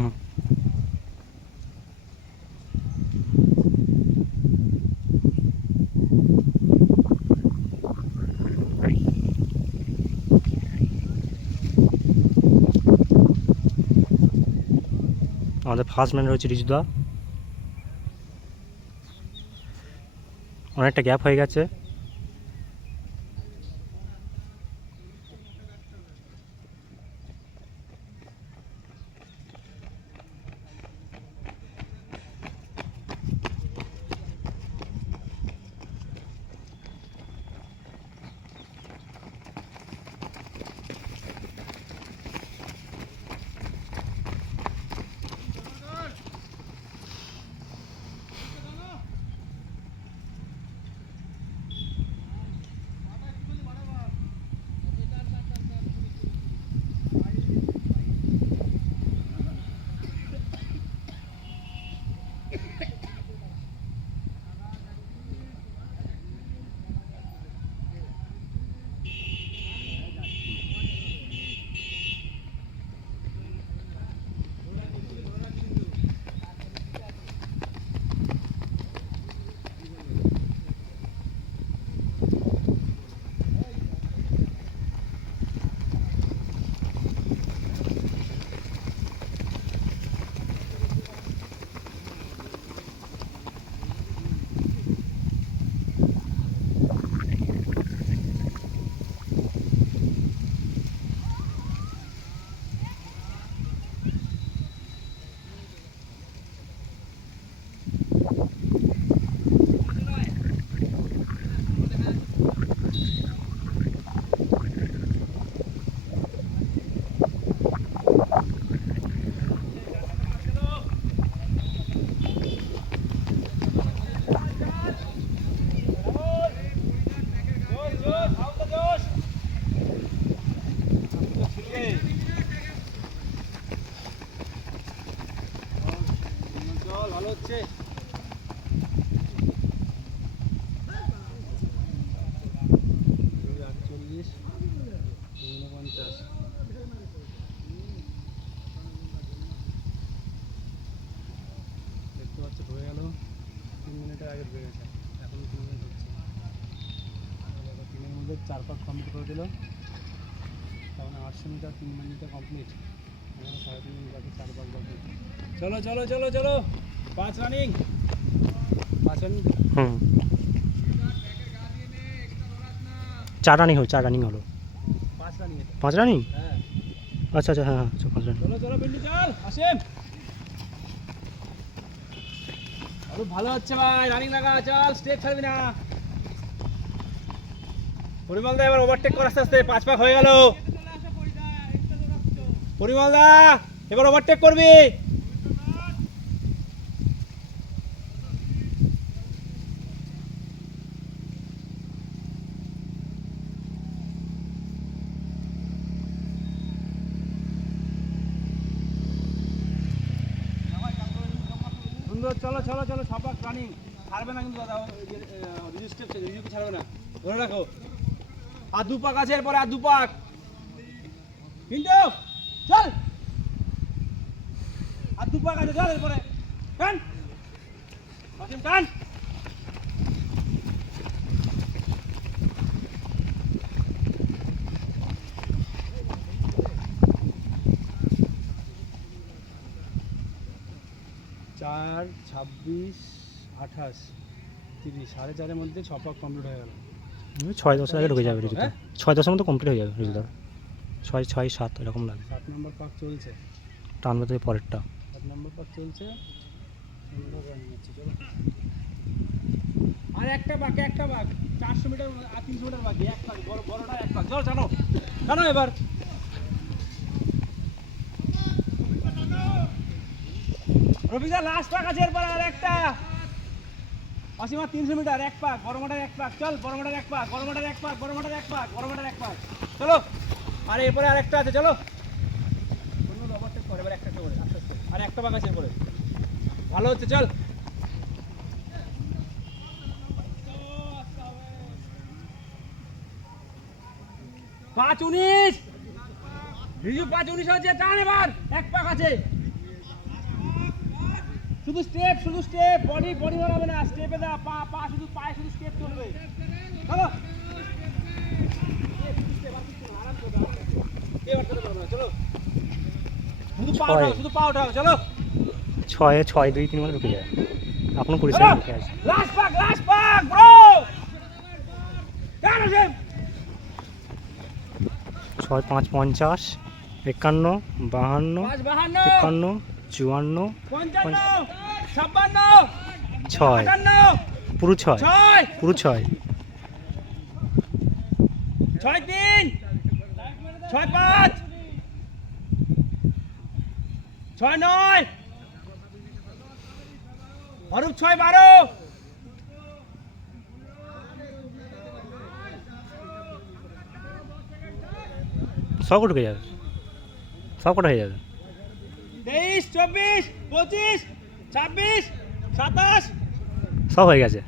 হুম আমাদের first man রয়েছে রিজুদা। অনেকটা গ্যাপ হয়ে গেছে। হচ্ছে। আটচল্লিশ, ঊনপঞ্চাশ। দেখতে পাচ্ছ হয়ে গেল। তিন মিনিটের আগে ধরে গেছে এখন তিন মিনিট হচ্ছে। তিনের মধ্যে চার পাক কমপ্লিট করে দিল। তার আটশো মিটার তিন মিনিটে কমপ্লিট সাড়ে তিন মিনিট বাকি, চার পাক বাকি। চলো চলো চলো চলো। পাঁচ রানিং পাঁচ রানিং হুম। চার রানিং হলো চার রানিং হলো। পাঁচ রানিং পাঁচ রানিং হ্যাঁ। আচ্ছা আচ্ছা হ্যাঁ হ্যাঁ পাঁচ রানিং চলো চলো বিল্ডু চল আসেন। আরও ভালো হচ্ছে ভাই রানিং লাগা চল স্টেপ ছাড়বি না। পরিমল দা এবার ওভারটেক কর আস্তে আস্তে পাঁচ পাক হয়ে গেল। পরিমল দা এবার ওভারটেক করবি। সুন্দর, চলো চলো চলো, সাপাক রানিং ছাড়বে না কিন্তু দাদা রিজু স্টেপ ছাড়বে না। ধরে রাখো। আর দু পাক আছে এরপরে, আর দু পাক কিন্তু চল। আর দু পাক আছে, চল এরপরে। টান। টান। চার ছাব্বিশ আঠাশ তিরিশ। সাড়ে চারের মধ্যে ছ পাক কমপ্লিট হয়ে গেল। ছয় দশের আগে ঢুকে যাবে রিজুদা হ্যাঁ? ছয় দশের মতো কমপ্লিট হয়ে যাবে রিজুদা ছয় ছয় সাত এরকম লাগে। সাত নম্বর পাক চলছে। টানবে তো পরেরটা। সাত নম্বর পাক চলছে। আর একটা বাক একটা বাক চারশো মিটার আর তিনশো মিটার বাকি এক পাক। বড় বড়টা এক পাক। চলো জানো জানো এবার। রবিদা লাস্ট পাক আছে এরপর আর একটা। অসীমা তিনশো মিটার, এক পাক, বড় মাটার এক পাক। চল, বড় মাটার এক পাক, বড় মাটার এক পাক, বড় মাটার এক পাক, বড় মাটার এক পাক। চলো, আর এরপরে আর একটা আছে, চলো। অন্য ওভারটেক করে এবার একটা করে আর একটা পাক আছে এরপরে। ভালো হচ্ছে, চল। পাঁচ উনিশ। রিজু, পাঁচ উনিশ হচ্ছে, টান এবার। এক পাক আছে। শুধু স্টেপ শুধু স্টেপ বডি বডি বাড়াবে না স্টেপে দাও পা পা শুধু পায়ে শুধু স্টেপ চলবে। চলো। শুধু পা। উঠাও চলো। ছয়ে ছয় দুই তিন মানে ঢুকে যায়। এখনও কুড়ি সেকেন্ড ঢুকে আছে। লাস্ট পাক লাস্ট পাক ব্রো কেন সে ছয় পাঁচ পঞ্চাশ একান্ন বাহান্ন। তিপ্পান্ন চুয়ান্ন ছয়। পুরো ছয়। পুরো ছয়। ছয় তিন ছয় পাঁচ ছয় নয় অরূপ ছয় বারো সব ঢুকে যাবে। সব হয়ে যাবে। চব্বিশ পঁচিশ ছাব্বিশ সাতাশ। সব হয়ে গেছে।